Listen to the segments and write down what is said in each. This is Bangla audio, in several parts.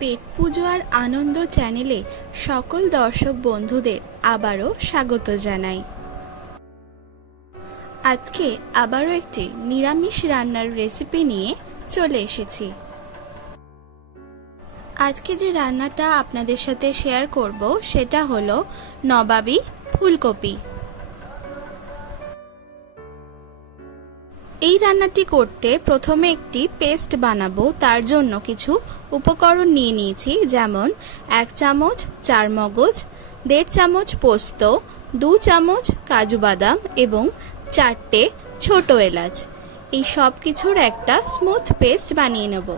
পেট পুজো আর আনন্দ চ্যানেলে সকল দর্শক বন্ধুদের আবারও স্বাগত জানাই। আজকে আবারও একটি নিরামিষ রান্নার রেসিপি নিয়ে চলে এসেছি। আজকে যে রান্নাটা আপনাদের সাথে শেয়ার করব সেটা হলো নবাবী ফুলকপি। এই রান্নাটি করতে প্রথমে একটি পেস্ট বানাবো। তার জন্য কিছু উপকরণ নিয়ে নিয়েছি, যেমন 1 চামচ চারমগজ, 1.5 চামচ পোস্ত, 2 চামচ কাজু বাদাম এবং 4টে ছোট এলাচ। এই সব কিছুর একটা স্মুথ পেস্ট বানিয়ে নেব।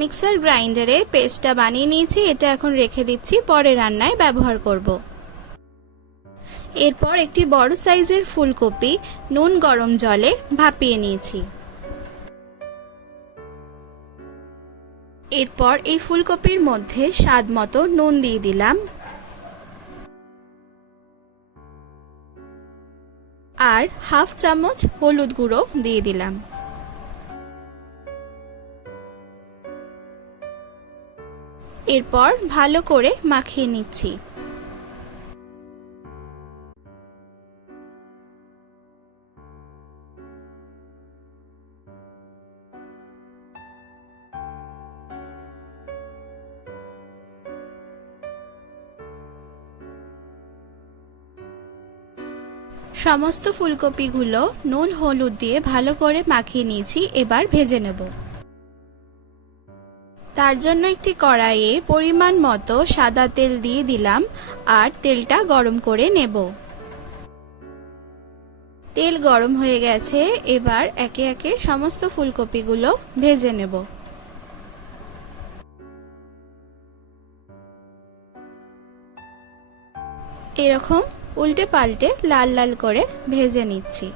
মিক্সার গ্রাইন্ডারে পেস্টটা বানিয়ে নিয়েছি, এটা এখন রেখে দিচ্ছি, পরে রান্নায় ব্যবহার করব। এরপর একটি বড় সাইজের ফুলকপি নুন গরম জলে ভাপিয়ে নিয়েছি। এরপর এই ফুলকপির মধ্যে স্বাদ মতো নুন দিয়ে দিলাম আর 1/2 চামচ হলুদ গুঁড়ো দিয়ে দিলাম। এরপর ভালো করে মাখিয়ে নিচ্ছি। সমস্ত ফুলকপিগুলো নুন হলুদ দিয়ে ভালো করে মাখিয়ে নিয়েছি, এবার ভেজে নেব। তার জন্য একটি কড়াইয়ে পরিমাণ মতো সাদা তেল দিয়ে দিলাম আর তেলটা গরম করে নেব। তেল গরম হয়ে গেছে, এবার একে একে সমস্ত ফুলকপিগুলো ভেজে নেব। এরকম উল্টে পাল্টে লাল লাল করে ভেজে নিচ্ছি।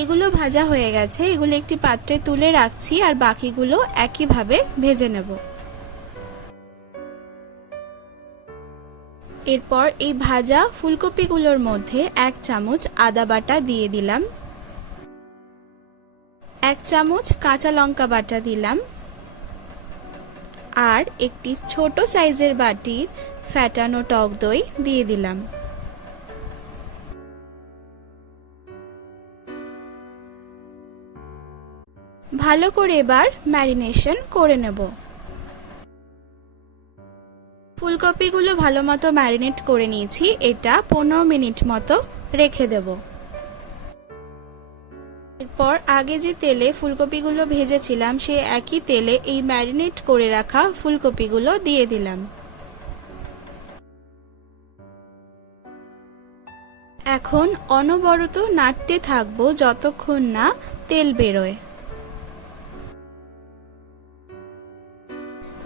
এগুলো ভাজা হয়ে গেছে, এগুলো একটি পাত্রে তুলে রাখছি আর বাকিগুলো একইভাবে ভেজে নেব। এরপর এই ভাজা ফুলকপিগুলোর মধ্যে 1 চামচ আদা বাটা দিয়ে দিলাম, 1 চামচ কাঁচা লঙ্কা বাটা দিলাম আর একটি ছোট সাইজের বাটির ফ্যাটানো টক দই দিয়ে দিলাম। ভালো করে এবার ম্যারিনেশন করে নেব। ফুলকপিগুলো ভালো মতো ম্যারিনেট করে নিয়েছি, এটা 15 মিনিট মতো রেখে দেব। এরপর আগে যে তেলে ফুলকপিগুলো ভেজেছিলাম সে একই তেলে এই ম্যারিনেট করে রাখা ফুলকপিগুলো দিয়ে দিলাম। এখন অনবরত নাড়তে থাকবো যতক্ষণ না তেল বেরোয়।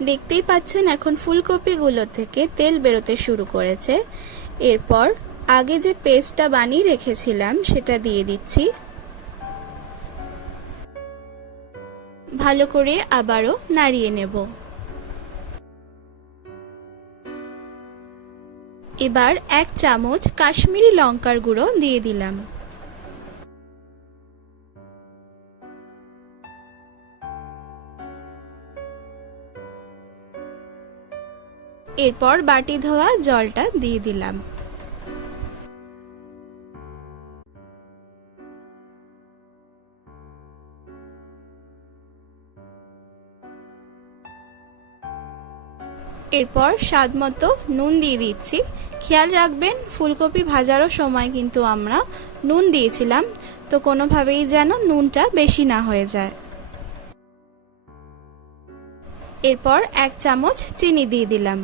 দেখতেই পাচ্ছেন এখন ফুলকপিগুলো থেকে তেল বেরোতে শুরু করেছে। এরপর আগে যে পেস্টটা বানিয়ে রেখেছিলাম সেটা দিয়ে দিচ্ছি। ভালো করে আবারও নাড়িয়ে নেব। এবার 1 চামচ কাশ্মীরি লঙ্কার গুঁড়ো দিয়ে দিলাম। এরপর বাটি ধোয়া জলটা দিয়ে দিলাম। এরপর স্বাদ মতো নুন দিয়ে দিচ্ছি। খেয়াল রাখবেন ফুলকপি ভাজারও সময় কিন্তু আমরা নুন দিয়েছিলাম, তো কোনোভাবেই যেন নুনটা বেশি না হয়ে যায়। এরপর 1 চামচ চিনি দিয়ে দিলাম।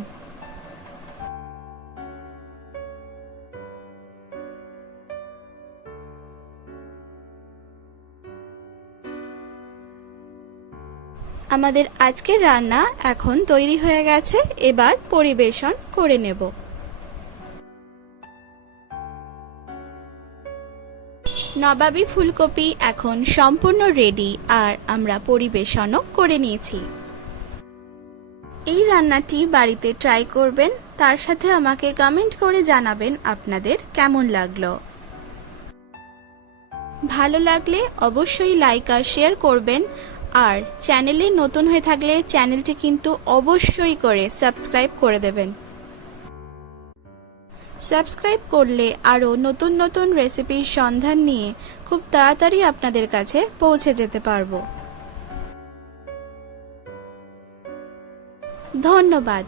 আমাদের আজকের রান্না এখন তৈরি হয়ে গেছে, এবার পরিবেশন করে নেব। নবাবী ফুলকপি এখন সম্পূর্ণ রেডি আর আমরা পরিবেশনও করে নিয়েছি। এই রান্নাটি বাড়িতে ট্রাই করবেন, তার সাথে আমাকে কমেন্ট করে জানাবেন আপনাদের কেমন লাগলো। ভালো লাগলে অবশ্যই লাইক আর শেয়ার করবেন, আর চ্যানেলে নতুন হয়ে থাকলে চ্যানেলটি কিন্তু অবশ্যই করে সাবস্ক্রাইব করে দেবেন। সাবস্ক্রাইব করলে আরও নতুন নতুন রেসিপির সন্ধান নিয়ে খুব তাড়াতাড়ি আপনাদের কাছে পৌঁছে যেতে পারবো। ধন্যবাদ।